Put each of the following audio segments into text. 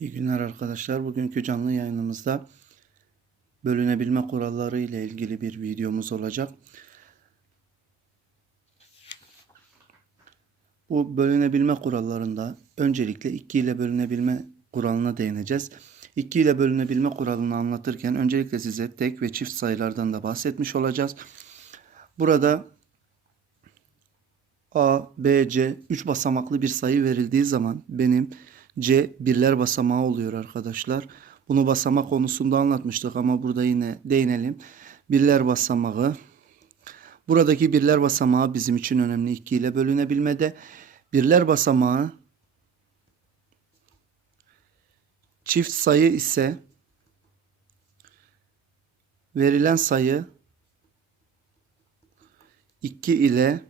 İyi günler arkadaşlar. Bugünkü canlı yayınımızda bölünebilme kuralları ile ilgili bir videomuz olacak. Bu bölünebilme kurallarında öncelikle 2 ile bölünebilme kuralına değineceğiz. 2 ile bölünebilme kuralını anlatırken öncelikle size tek ve çift sayılardan da bahsetmiş olacağız. Burada A, B, C 3 basamaklı bir sayı verildiği zaman benim C birler basamağı oluyor arkadaşlar. Bunu basamak konusunda anlatmıştık ama burada yine değinelim. Birler basamağı. Buradaki birler basamağı bizim için önemli 2 ile bölünebilmede. Birler basamağı çift sayı ise verilen sayı 2 ile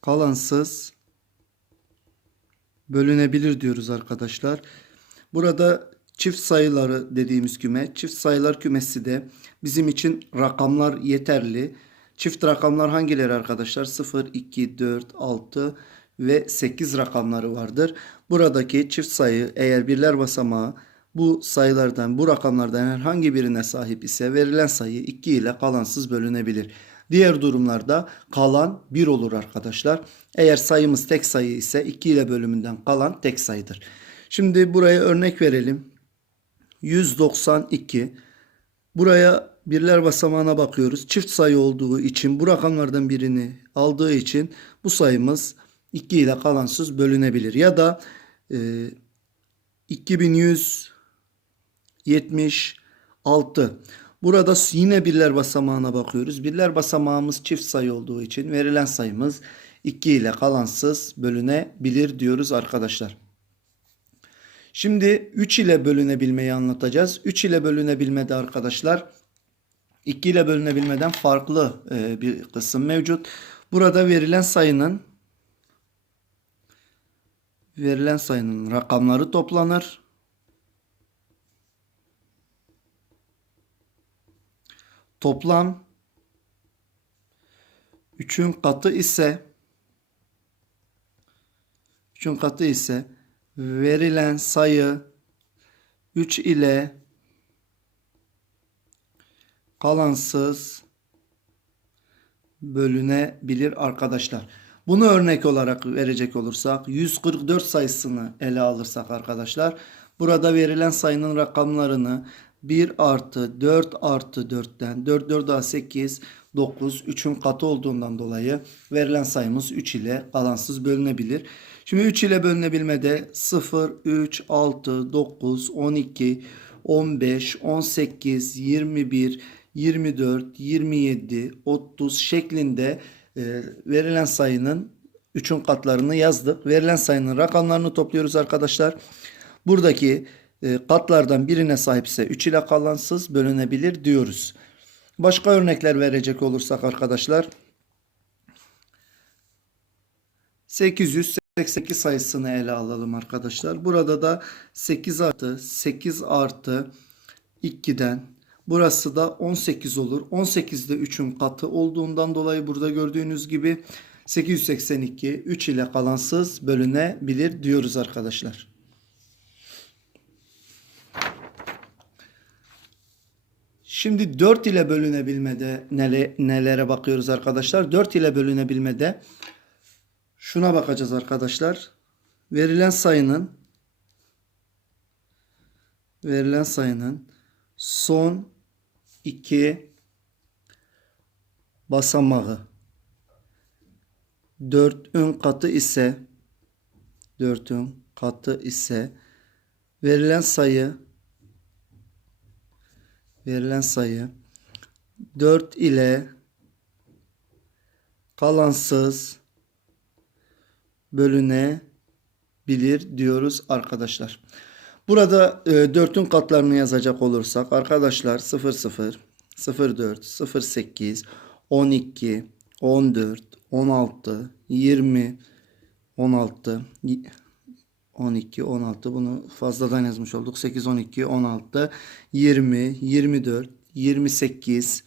kalansız bölünebilir diyoruz arkadaşlar. Burada çift sayıları dediğimiz küme, çift sayılar kümesi de bizim için rakamlar yeterli. Çift rakamlar hangileri arkadaşlar? 0, 2, 4, 6 ve 8 rakamları vardır. Buradaki çift sayı eğer birler basamağı bu sayılardan, bu rakamlardan herhangi birine sahip ise verilen sayı 2 ile kalansız bölünebilir. Diğer durumlarda kalan 1 olur arkadaşlar. Eğer sayımız tek sayı ise 2 ile bölümünden kalan tek sayıdır. Şimdi buraya örnek verelim. 192. Buraya birler basamağına bakıyoruz. Çift sayı olduğu için bu rakamlardan birini aldığı için bu sayımız 2 ile kalansız bölünebilir. Ya da e, 2176. Burada yine birler basamağına bakıyoruz. Birler basamağımız çift sayı olduğu için verilen sayımız 2 ile kalansız bölünebilir diyoruz arkadaşlar. Şimdi 3 ile bölünebilmeyi anlatacağız. 3 ile bölünebilmede arkadaşlar 2 ile bölünebilmeden farklı e, bir kısım mevcut. Burada verilen sayının verilen sayının rakamları toplanır. Toplam 3'ün katı ise 3'ün katı ise verilen sayı 3 ile kalansız bölünebilir arkadaşlar. Bunu örnek olarak verecek olursak 144 sayısını ele alırsak arkadaşlar burada verilen sayının rakamlarını 1 artı 4 artı 4'ten 4 4 daha 8 9 3'ün katı olduğundan dolayı verilen sayımız 3 ile kalansız bölünebilir. Şimdi 3 ile bölünebilmede 0, 3, 6, 9, 12, 15, 18, 21, 24, 27, 30 şeklinde e, verilen sayının 3'ün katlarını yazdık. Verilen sayının rakamlarını topluyoruz arkadaşlar. Buradaki katlardan birine sahipse 3 ile kalansız bölünebilir diyoruz. Başka örnekler verecek olursak arkadaşlar 888 sayısını ele alalım arkadaşlar. Burada da 8 artı 8 artı 2'den burası da 18 olur. 18 de 3'ün katı olduğundan dolayı burada gördüğünüz gibi 882 3 ile kalansız bölünebilir diyoruz arkadaşlar. Şimdi 4 ile bölünebilmede nele, nelere bakıyoruz arkadaşlar? 4 ile bölünebilmede şuna bakacağız arkadaşlar. Verilen sayının verilen sayının son iki basamağı 4'ün katı ise 4'ün katı ise verilen sayı verilen sayı 4 ile kalansız bölünebilir diyoruz arkadaşlar. Burada e, 4'ün katlarını yazacak olursak arkadaşlar 0 0 0 4 0 8 12 14 16 20 16 12, 16 bunu fazladan yazmış olduk. 8, 12, 16, 20, 24, 28,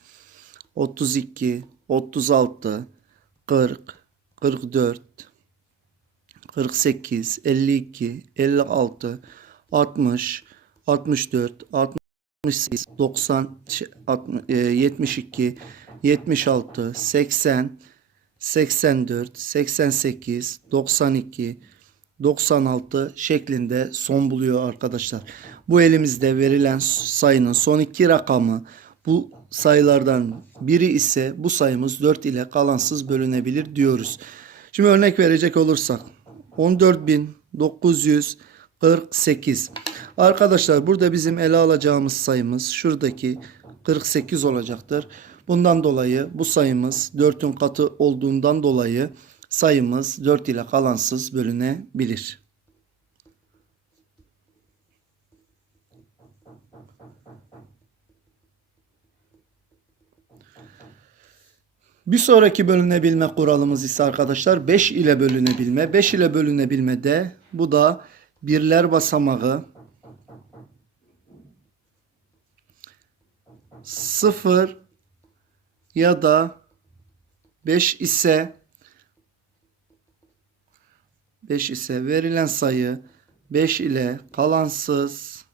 32, 36, 40, 44, 48, 52, 56, 60, 64, 68, 90, şey, 60, e, 72, 76, 80, 84, 88, 92, 96 şeklinde son buluyor arkadaşlar. Bu elimizde verilen sayının son iki rakamı bu sayılardan biri ise bu sayımız 4 ile kalansız bölünebilir diyoruz. Şimdi örnek verecek olursak 14.948 Arkadaşlar burada bizim ele alacağımız sayımız şuradaki 48 olacaktır. Bundan dolayı bu sayımız 4'ün katı olduğundan dolayı sayımız 4 ile kalansız bölünebilir. Bir sonraki bölünebilme kuralımız ise arkadaşlar 5 ile bölünebilme. 5 ile bölünebilmede bu da birler basamağı 0 ya da 5 ise 5 ise verilen sayı 5 ile kalansız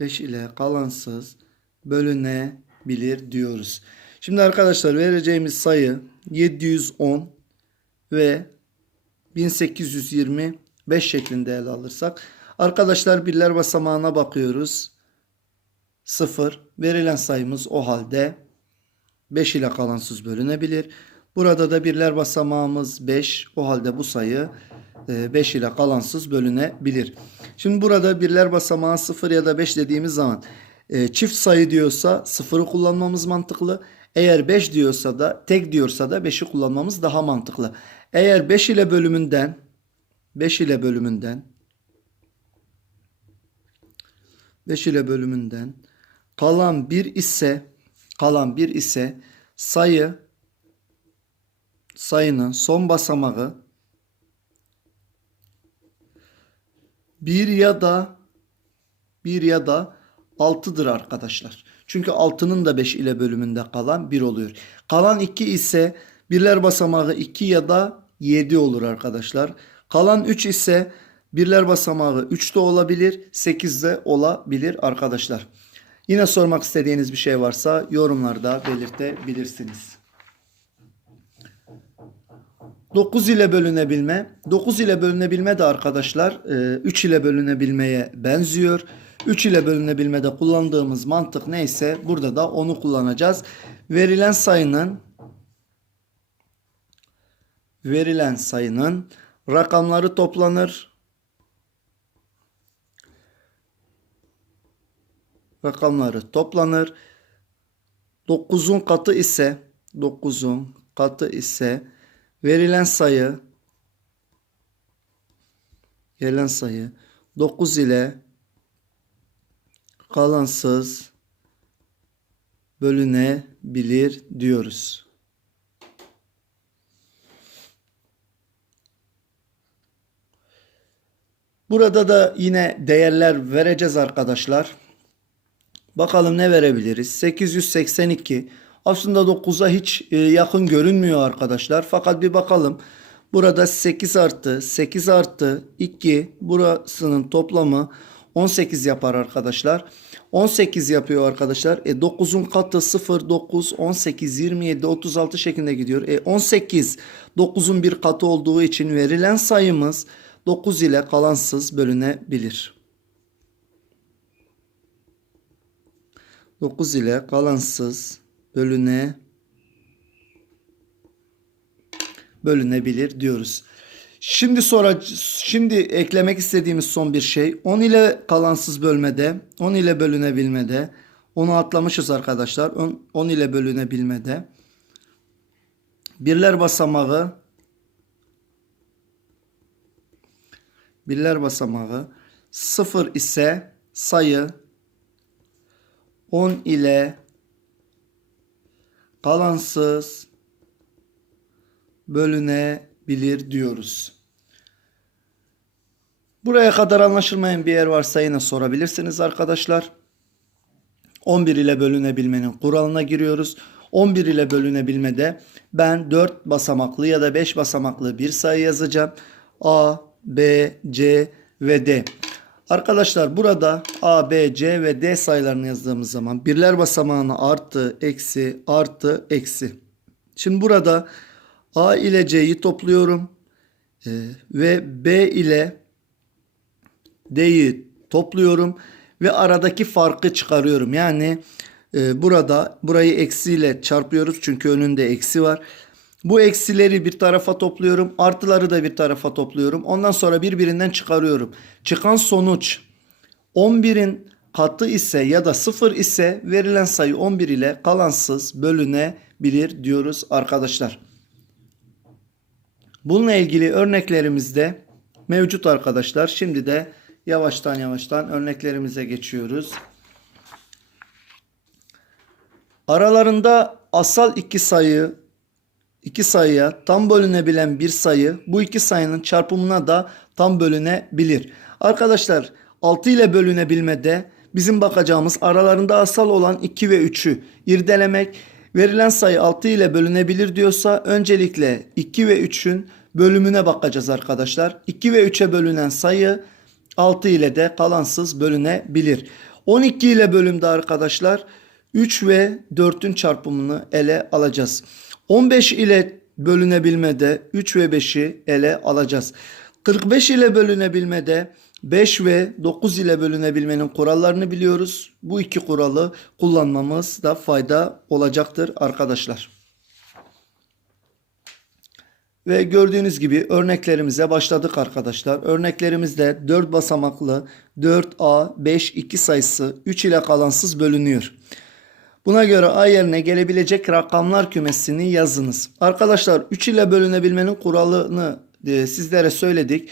5 ile kalansız bölünebilir diyoruz. Şimdi arkadaşlar vereceğimiz sayı 710 ve 1825 şeklinde ele alırsak arkadaşlar birler basamağına bakıyoruz. 0 verilen sayımız o halde 5 ile kalansız bölünebilir. Burada da birler basamağımız 5. O halde bu sayı 5 ile kalansız bölünebilir. Şimdi burada birler basamağı 0 ya da 5 dediğimiz zaman e, çift sayı diyorsa 0'ı kullanmamız mantıklı. Eğer 5 diyorsa da tek diyorsa da 5'i kullanmamız daha mantıklı. Eğer 5 ile bölümünden 5 ile bölümünden 5 ile bölümünden kalan 1 ise kalan 1 ise sayı sayının son basamağı 1 ya da 1 ya da 6'dır arkadaşlar. Çünkü 6'nın da 5 ile bölümünde kalan 1 oluyor. Kalan 2 ise birler basamağı 2 ya da 7 olur arkadaşlar. Kalan 3 ise birler basamağı 3 de olabilir, 8 de olabilir arkadaşlar. Yine sormak istediğiniz bir şey varsa yorumlarda belirtebilirsiniz. 9 ile bölünebilme. 9 ile bölünebilme de arkadaşlar 3 ile bölünebilmeye benziyor. 3 ile bölünebilmede kullandığımız mantık neyse burada da onu kullanacağız. Verilen sayının verilen sayının rakamları toplanır. Rakamları toplanır. 9'un katı ise 9'un katı ise verilen sayı verilen sayı 9 ile kalansız bölünebilir diyoruz. Burada da yine değerler vereceğiz arkadaşlar. Bakalım ne verebiliriz? 882 aslında 9'a hiç e, yakın görünmüyor arkadaşlar. Fakat bir bakalım. Burada 8 artı 8 artı 2 burasının toplamı 18 yapar arkadaşlar. 18 yapıyor arkadaşlar. E 9'un katı 0, 9, 18, 27, 36 şeklinde gidiyor. E 18 9'un bir katı olduğu için verilen sayımız 9 ile kalansız bölünebilir. 9 ile kalansız bölüne bölünebilir diyoruz. Şimdi sonra şimdi eklemek istediğimiz son bir şey. 10 ile kalansız bölmede 10 ile bölünebilmede onu atlamışız arkadaşlar. 10, 10 ile bölünebilmede. Birler basamağı birler basamağı 0 ise sayı 10 ile kalansız bölünebilir diyoruz. Buraya kadar anlaşılmayan bir yer varsa yine sorabilirsiniz arkadaşlar. 11 ile bölünebilmenin kuralına giriyoruz. 11 ile bölünebilmede ben 4 basamaklı ya da 5 basamaklı bir sayı yazacağım. A, B, C ve D. Arkadaşlar burada A, B, C ve D sayılarını yazdığımız zaman birler basamağını artı, eksi, artı, eksi. Şimdi burada A ile C'yi topluyorum. Ee, ve B ile D'yi topluyorum ve aradaki farkı çıkarıyorum. Yani e, burada burayı eksiyle çarpıyoruz çünkü önünde eksi var. Bu eksileri bir tarafa topluyorum. Artıları da bir tarafa topluyorum. Ondan sonra birbirinden çıkarıyorum. Çıkan sonuç 11'in katı ise ya da 0 ise verilen sayı 11 ile kalansız bölünebilir diyoruz arkadaşlar. Bununla ilgili örneklerimiz de mevcut arkadaşlar. Şimdi de yavaştan yavaştan örneklerimize geçiyoruz. Aralarında asal iki sayı iki sayıya tam bölünebilen bir sayı bu iki sayının çarpımına da tam bölünebilir. Arkadaşlar 6 ile bölünebilmede bizim bakacağımız aralarında asal olan 2 ve 3'ü irdelemek. Verilen sayı 6 ile bölünebilir diyorsa öncelikle 2 ve 3'ün bölümüne bakacağız arkadaşlar. 2 ve 3'e bölünen sayı 6 ile de kalansız bölünebilir. 12 ile bölümde arkadaşlar 3 ve 4'ün çarpımını ele alacağız. 15 ile bölünebilmede 3 ve 5'i ele alacağız. 45 ile bölünebilmede 5 ve 9 ile bölünebilmenin kurallarını biliyoruz. Bu iki kuralı kullanmamız da fayda olacaktır arkadaşlar. Ve gördüğünüz gibi örneklerimize başladık arkadaşlar. Örneklerimizde 4 basamaklı 4A 5 2 sayısı 3 ile kalansız bölünüyor. Buna göre A yerine gelebilecek rakamlar kümesini yazınız. Arkadaşlar 3 ile bölünebilmenin kuralını e, sizlere söyledik.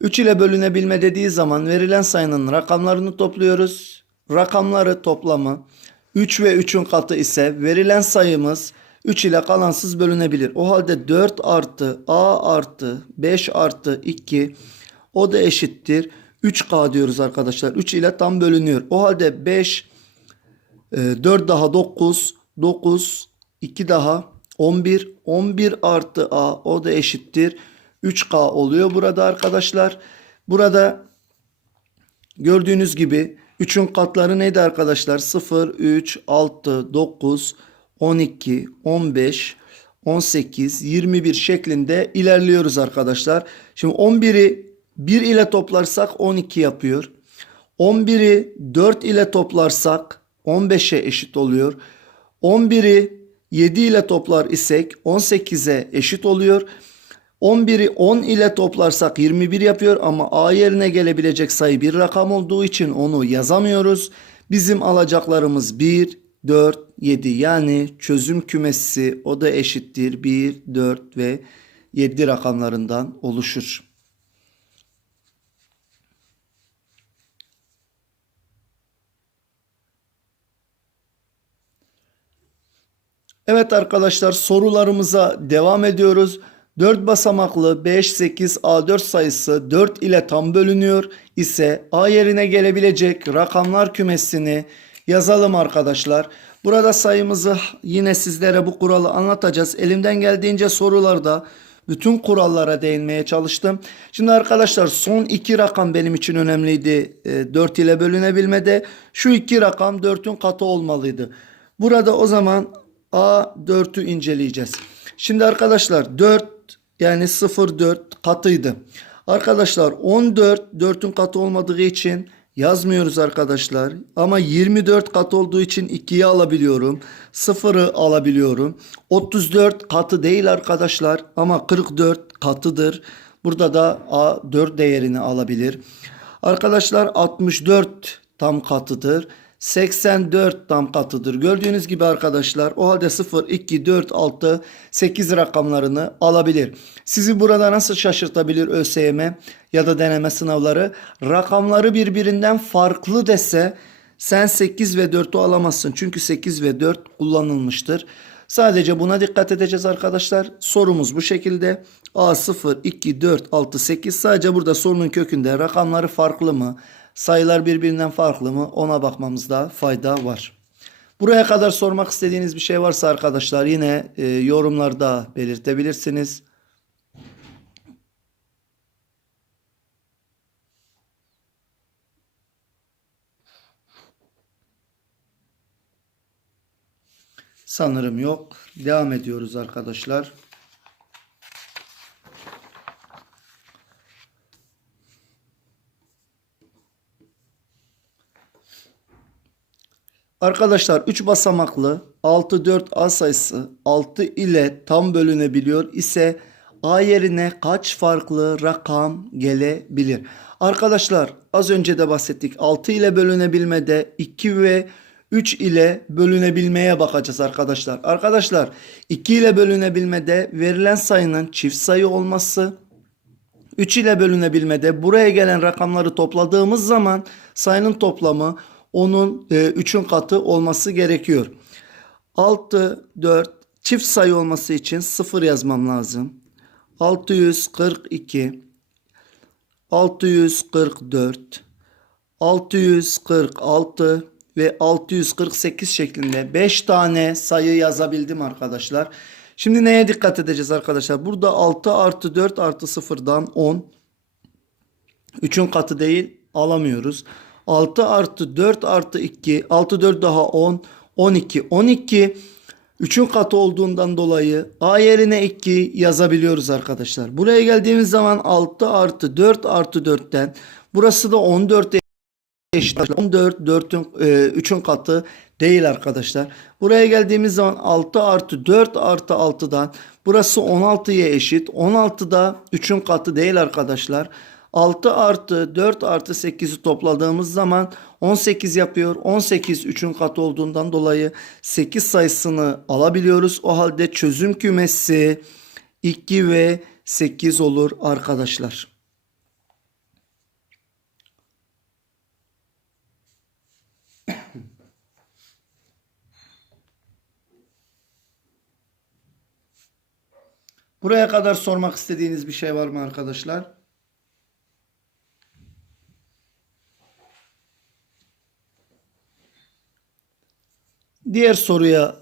3 ile bölünebilme dediği zaman verilen sayının rakamlarını topluyoruz. Rakamları toplamı 3 ve 3'ün katı ise verilen sayımız 3 ile kalansız bölünebilir. O halde 4 artı A artı 5 artı 2 o da eşittir. 3K diyoruz arkadaşlar. 3 ile tam bölünüyor. O halde 5 4 daha 9 9 2 daha 11 11 artı A o da eşittir. 3K oluyor burada arkadaşlar. Burada gördüğünüz gibi 3'ün katları neydi arkadaşlar? 0, 3, 6, 9, 12, 15, 18, 21 şeklinde ilerliyoruz arkadaşlar. Şimdi 11'i 1 ile toplarsak 12 yapıyor. 11'i 4 ile toplarsak 15'e eşit oluyor. 11'i 7 ile toplar isek 18'e eşit oluyor. 11'i 10 ile toplarsak 21 yapıyor ama A yerine gelebilecek sayı bir rakam olduğu için onu yazamıyoruz. Bizim alacaklarımız 1, 4, 7 yani çözüm kümesi o da eşittir 1, 4 ve 7 rakamlarından oluşur. Evet arkadaşlar sorularımıza devam ediyoruz. 4 basamaklı 5, 8, A4 sayısı 4 ile tam bölünüyor ise A yerine gelebilecek rakamlar kümesini yazalım arkadaşlar. Burada sayımızı yine sizlere bu kuralı anlatacağız. Elimden geldiğince sorularda bütün kurallara değinmeye çalıştım. Şimdi arkadaşlar son iki rakam benim için önemliydi. 4 ile bölünebilmede. Şu iki rakam 4'ün katı olmalıydı. Burada o zaman A4'ü inceleyeceğiz. Şimdi arkadaşlar 4 yani 0 4 katıydı. Arkadaşlar 14 4'ün katı olmadığı için yazmıyoruz arkadaşlar. Ama 24 kat olduğu için 2'yi alabiliyorum. 0'ı alabiliyorum. 34 katı değil arkadaşlar ama 44 katıdır. Burada da A4 değerini alabilir. Arkadaşlar 64 tam katıdır. 84 tam katıdır. Gördüğünüz gibi arkadaşlar o halde 0, 2, 4, 6, 8 rakamlarını alabilir. Sizi burada nasıl şaşırtabilir ÖSYM ya da deneme sınavları? Rakamları birbirinden farklı dese sen 8 ve 4'ü alamazsın. Çünkü 8 ve 4 kullanılmıştır. Sadece buna dikkat edeceğiz arkadaşlar. Sorumuz bu şekilde. A 0, 2, 4, 6, 8 sadece burada sorunun kökünde rakamları farklı mı? Sayılar birbirinden farklı mı? Ona bakmamızda fayda var. Buraya kadar sormak istediğiniz bir şey varsa arkadaşlar yine e, yorumlarda belirtebilirsiniz. Sanırım yok. Devam ediyoruz arkadaşlar. Arkadaşlar 3 basamaklı 6 4 A sayısı 6 ile tam bölünebiliyor ise A yerine kaç farklı rakam gelebilir? Arkadaşlar az önce de bahsettik 6 ile bölünebilmede 2 ve 3 ile bölünebilmeye bakacağız arkadaşlar. Arkadaşlar 2 ile bölünebilmede verilen sayının çift sayı olması 3 ile bölünebilmede buraya gelen rakamları topladığımız zaman sayının toplamı onun 3'ün katı olması gerekiyor. 6, 4 çift sayı olması için 0 yazmam lazım. 642 644 646 ve 648 şeklinde 5 tane sayı yazabildim arkadaşlar. Şimdi neye dikkat edeceğiz arkadaşlar? Burada 6 artı 4 artı 0'dan 10. 3'ün katı değil alamıyoruz. 6 artı 4 artı 2 6 4 daha 10 12 12 3'ün katı olduğundan dolayı A yerine 2 yazabiliyoruz arkadaşlar. Buraya geldiğimiz zaman 6 artı 4 artı 4'ten burası da 14 eşit. 14 4'ün 3'ün katı değil arkadaşlar. Buraya geldiğimiz zaman 6 artı 4 artı 6'dan burası 16'ya eşit. 16 da 3'ün katı değil arkadaşlar. 6 artı 4 artı 8'i topladığımız zaman 18 yapıyor. 18 3'ün katı olduğundan dolayı 8 sayısını alabiliyoruz. O halde çözüm kümesi 2 ve 8 olur arkadaşlar. Buraya kadar sormak istediğiniz bir şey var mı arkadaşlar? Diğer soruya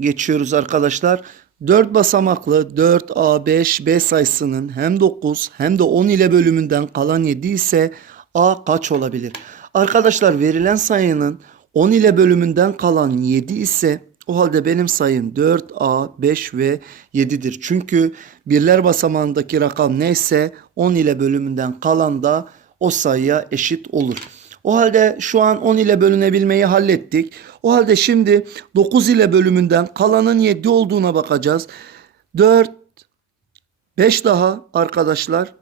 geçiyoruz arkadaşlar. 4 basamaklı 4A 5 B sayısının hem 9 hem de 10 ile bölümünden kalan 7 ise A kaç olabilir? Arkadaşlar verilen sayının 10 ile bölümünden kalan 7 ise o halde benim sayım 4A, 5 ve 7'dir. Çünkü birler basamağındaki rakam neyse 10 ile bölümünden kalan da o sayıya eşit olur. O halde şu an 10 ile bölünebilmeyi hallettik. O halde şimdi 9 ile bölümünden kalanın 7 olduğuna bakacağız. 4, 5 daha arkadaşlar.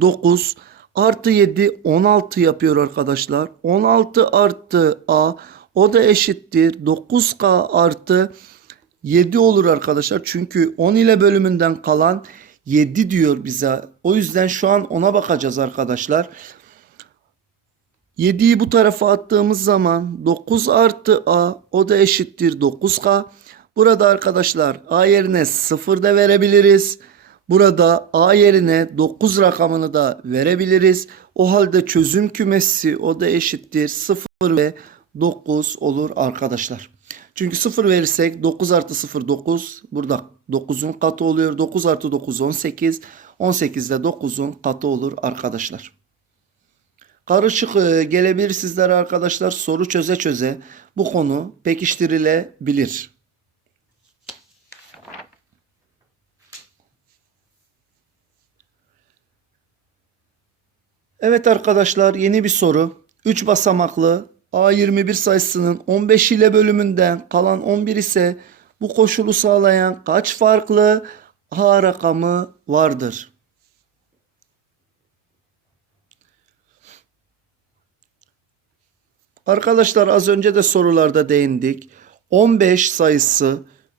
9 artı 7 16 yapıyor arkadaşlar. 16 artı A o da eşittir 9K artı 7 olur arkadaşlar. Çünkü 10 ile bölümünden kalan 7 diyor bize. O yüzden şu an ona bakacağız arkadaşlar. 7'yi bu tarafa attığımız zaman 9 artı A o da eşittir 9K. Burada arkadaşlar A yerine 0 da verebiliriz. Burada A yerine 9 rakamını da verebiliriz. O halde çözüm kümesi o da eşittir 0 ve 9 olur arkadaşlar. Çünkü 0 verirsek 9 artı 0 9. Burada 9'un katı oluyor. 9 artı 9 18. 18 de 9'un katı olur arkadaşlar. Karışık e, gelebilir sizlere arkadaşlar soru çöze çöze bu konu pekiştirilebilir. Evet arkadaşlar yeni bir soru. 3 basamaklı A21 sayısının 15 ile bölümünden kalan 11 ise bu koşulu sağlayan kaç farklı A rakamı vardır? Arkadaşlar az önce de sorularda değindik. 15 sayısı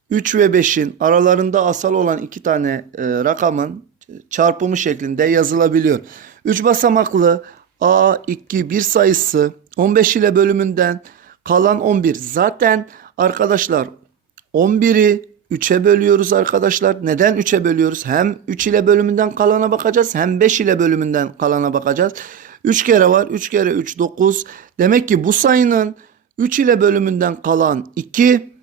3 ve 5'in aralarında asal olan iki tane e, rakamın çarpımı şeklinde yazılabiliyor. 3 basamaklı A2 bir sayısı 15 ile bölümünden kalan 11. Zaten arkadaşlar 11'i 3'e bölüyoruz arkadaşlar. Neden 3'e bölüyoruz? Hem 3 ile bölümünden kalana bakacağız hem 5 ile bölümünden kalana bakacağız. 3 kere var. 3 kere 3 9. Demek ki bu sayının 3 ile bölümünden kalan 2.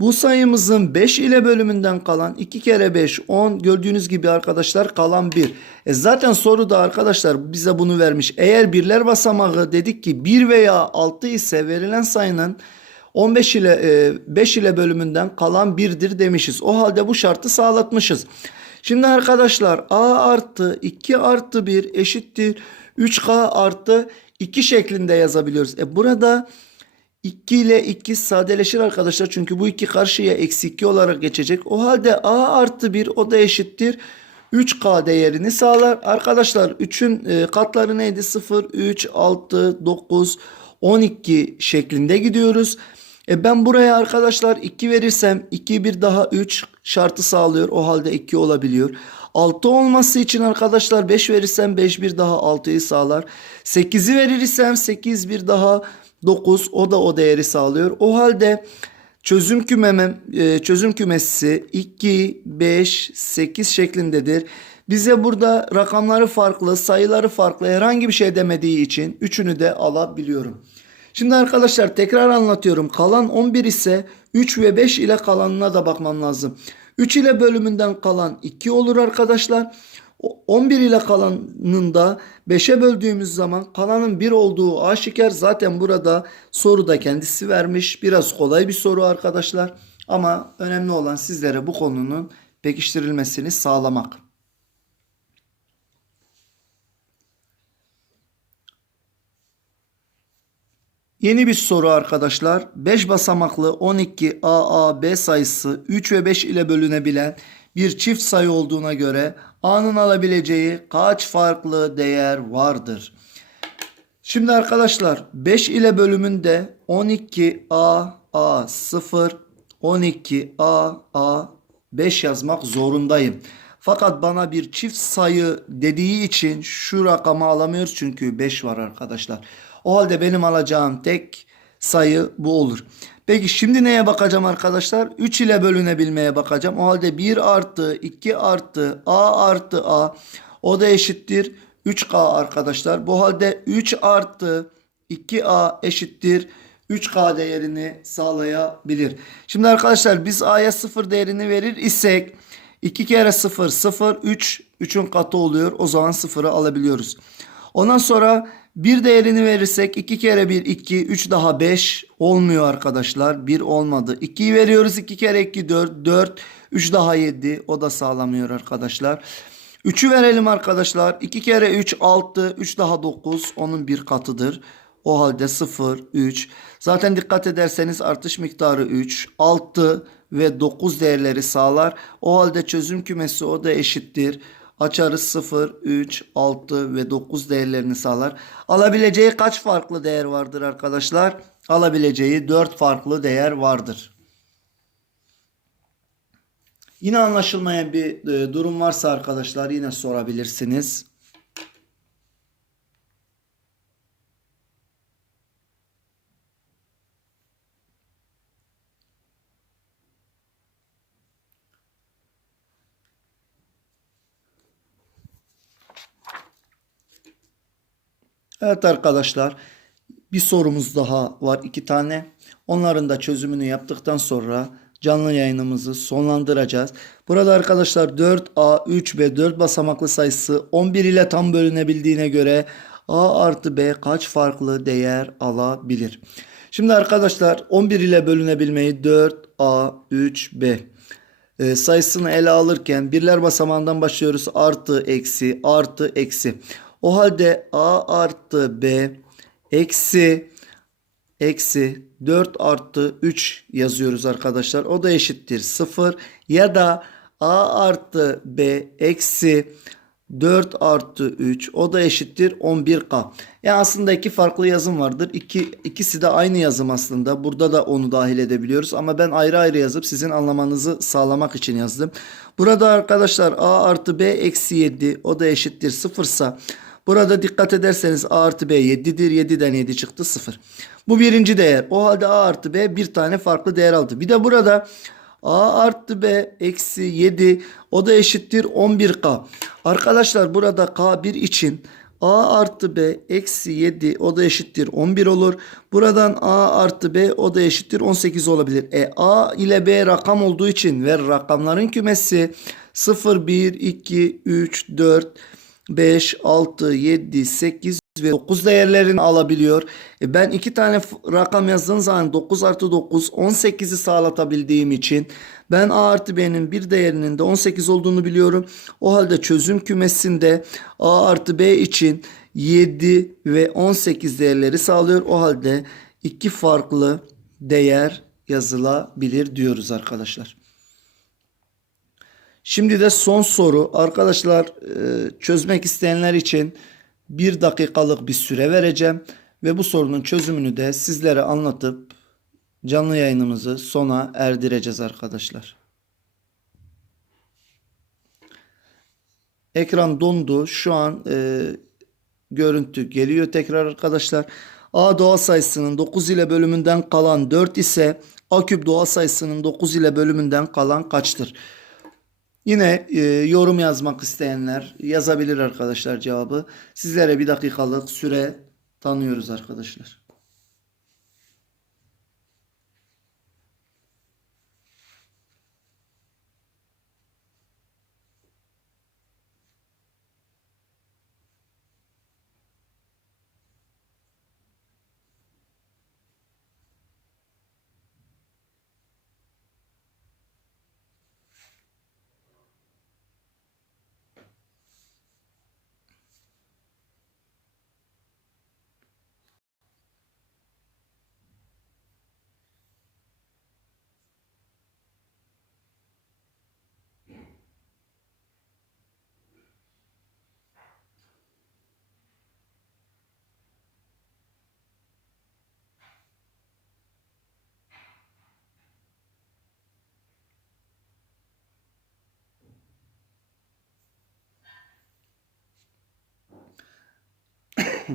Bu sayımızın 5 ile bölümünden kalan 2 kere 5 10 gördüğünüz gibi arkadaşlar kalan 1. E zaten soruda arkadaşlar bize bunu vermiş. Eğer birler basamağı dedik ki 1 veya 6 ise verilen sayının 15 ile e, 5 ile bölümünden kalan 1'dir demişiz. O halde bu şartı sağlatmışız. Şimdi arkadaşlar a artı 2 artı 1 eşittir 3k artı 2 şeklinde yazabiliyoruz. E burada 2 ile 2 sadeleşir arkadaşlar. Çünkü bu 2 karşıya eksi 2 olarak geçecek. O halde a artı 1 o da eşittir. 3k değerini sağlar. Arkadaşlar 3'ün e, katları neydi? 0, 3, 6, 9, 12 şeklinde gidiyoruz. E ben buraya arkadaşlar 2 verirsem 2 bir daha 3 şartı sağlıyor. O halde 2 olabiliyor. 6 olması için arkadaşlar 5 verirsem 5 bir daha 6'yı sağlar. 8'i verirsem 8 bir daha 9 o da o değeri sağlıyor. O halde çözüm kümemem e, çözüm kümesi 2 5 8 şeklindedir. Bize burada rakamları farklı, sayıları farklı herhangi bir şey demediği için üçünü de alabiliyorum. Şimdi arkadaşlar tekrar anlatıyorum. Kalan 11 ise 3 ve 5 ile kalanına da bakmam lazım. 3 ile bölümünden kalan 2 olur arkadaşlar. O- 11 ile kalanın da 5'e böldüğümüz zaman kalanın 1 olduğu aşikar. Zaten burada soruda kendisi vermiş. Biraz kolay bir soru arkadaşlar. Ama önemli olan sizlere bu konunun pekiştirilmesini sağlamak. Yeni bir soru arkadaşlar. 5 basamaklı 12 AAB sayısı 3 ve 5 ile bölünebilen bir çift sayı olduğuna göre A'nın alabileceği kaç farklı değer vardır? Şimdi arkadaşlar 5 ile bölümünde 12 A A 0 12 A A 5 yazmak zorundayım. Fakat bana bir çift sayı dediği için şu rakamı alamıyoruz çünkü 5 var arkadaşlar. O halde benim alacağım tek sayı bu olur. Peki şimdi neye bakacağım arkadaşlar? 3 ile bölünebilmeye bakacağım. O halde 1 artı 2 artı A artı A o da eşittir 3K arkadaşlar. Bu halde 3 artı 2A eşittir 3K değerini sağlayabilir. Şimdi arkadaşlar biz A'ya 0 değerini verir isek 2 kere 0 0 3 3'ün katı oluyor. O zaman 0'ı alabiliyoruz. Ondan sonra bir değerini verirsek 2 kere 1 2 3 daha 5 olmuyor arkadaşlar. 1 olmadı. 2'yi veriyoruz 2 kere 2 4 4 3 daha 7 o da sağlamıyor arkadaşlar. 3'ü verelim arkadaşlar. 2 kere 3 6 3 daha 9 onun bir katıdır. O halde 0 3 zaten dikkat ederseniz artış miktarı 3 6 ve 9 değerleri sağlar. O halde çözüm kümesi o da eşittir. Açarız 0, 3, 6 ve 9 değerlerini sağlar. Alabileceği kaç farklı değer vardır arkadaşlar? Alabileceği 4 farklı değer vardır. Yine anlaşılmayan bir e, durum varsa arkadaşlar yine sorabilirsiniz. Evet arkadaşlar bir sorumuz daha var iki tane. Onların da çözümünü yaptıktan sonra canlı yayınımızı sonlandıracağız. Burada arkadaşlar 4A, 3 ve 4 basamaklı sayısı 11 ile tam bölünebildiğine göre A artı B kaç farklı değer alabilir? Şimdi arkadaşlar 11 ile bölünebilmeyi 4A, 3B e, sayısını ele alırken birler basamağından başlıyoruz. Artı, eksi, artı, eksi. O halde A artı B eksi eksi 4 artı 3 yazıyoruz arkadaşlar. O da eşittir 0 ya da A artı B eksi 4 artı 3 o da eşittir 11K. Yani aslında iki farklı yazım vardır. İki, ikisi de aynı yazım aslında. Burada da onu dahil edebiliyoruz. Ama ben ayrı ayrı yazıp sizin anlamanızı sağlamak için yazdım. Burada arkadaşlar A artı B eksi 7 o da eşittir 0 ise Burada dikkat ederseniz A artı B 7'dir. 7'den 7 çıktı 0. Bu birinci değer. O halde A artı B bir tane farklı değer aldı. Bir de burada A artı B eksi 7 o da eşittir 11K. Arkadaşlar burada K1 için A artı B eksi 7 o da eşittir 11 olur. Buradan A artı B o da eşittir 18 olabilir. E A ile B rakam olduğu için ve rakamların kümesi 0, 1, 2, 3, 4, 5, 6, 7, 8 ve 9 değerlerini alabiliyor. E ben iki tane rakam yazdığım zaman 9 artı 9 18'i sağlatabildiğim için ben A artı B'nin bir değerinin de 18 olduğunu biliyorum. O halde çözüm kümesinde A artı B için 7 ve 18 değerleri sağlıyor. O halde iki farklı değer yazılabilir diyoruz arkadaşlar. Şimdi de son soru. Arkadaşlar e, çözmek isteyenler için bir dakikalık bir süre vereceğim. Ve bu sorunun çözümünü de sizlere anlatıp canlı yayınımızı sona erdireceğiz arkadaşlar. Ekran dondu. Şu an e, görüntü geliyor tekrar arkadaşlar. A doğal sayısının 9 ile bölümünden kalan 4 ise A küp doğal sayısının 9 ile bölümünden kalan kaçtır? Yine e, yorum yazmak isteyenler yazabilir arkadaşlar cevabı. Sizlere bir dakikalık süre tanıyoruz arkadaşlar.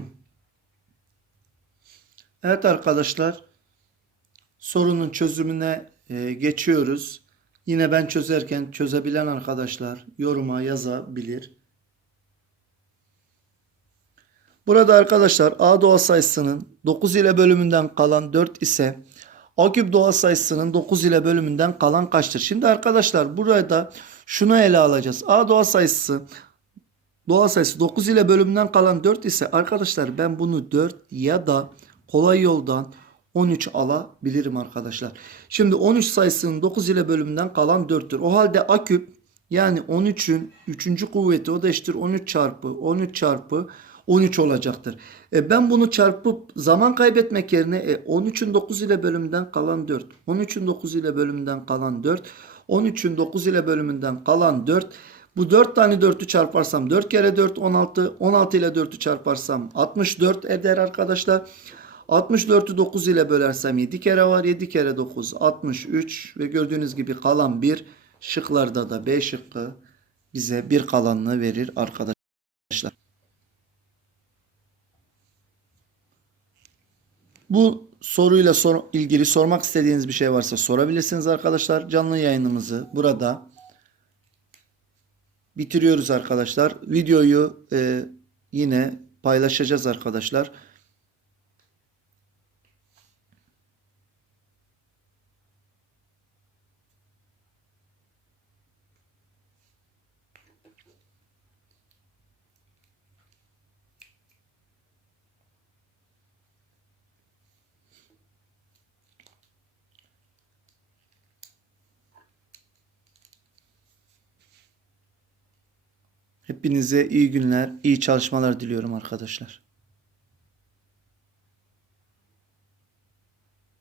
Evet arkadaşlar sorunun çözümüne e, geçiyoruz. Yine ben çözerken çözebilen arkadaşlar yoruma yazabilir. Burada arkadaşlar A doğal sayısının 9 ile bölümünden kalan 4 ise A küp doğal sayısının 9 ile bölümünden kalan kaçtır? Şimdi arkadaşlar burada şunu ele alacağız. A doğal sayısı doğal sayısı 9 ile bölümünden kalan 4 ise arkadaşlar ben bunu 4 ya da kolay yoldan 13 alabilirim arkadaşlar. Şimdi 13 sayısının 9 ile bölümünden kalan 4'tür. O halde A küp yani 13'ün 3. kuvveti o da eşittir 13 çarpı 13 çarpı 13 olacaktır. E ben bunu çarpıp zaman kaybetmek yerine e 13'ün 9 ile bölümünden kalan 4. 13'ün 9 ile bölümünden kalan 4. 13'ün 9 ile bölümünden kalan 4. Bu 4 tane 4'ü çarparsam 4 kere 4 16. 16 ile 4'ü çarparsam 64 eder arkadaşlar. 64'ü 9 ile bölersem 7 kere var. 7 kere 9 63 ve gördüğünüz gibi kalan 1 şıklarda da B şıkkı bize bir kalanını verir arkadaşlar. Bu soruyla sor, ilgili sormak istediğiniz bir şey varsa sorabilirsiniz arkadaşlar. Canlı yayınımızı burada bitiriyoruz arkadaşlar. Videoyu e, yine paylaşacağız arkadaşlar. Hepinize iyi günler, iyi çalışmalar diliyorum arkadaşlar.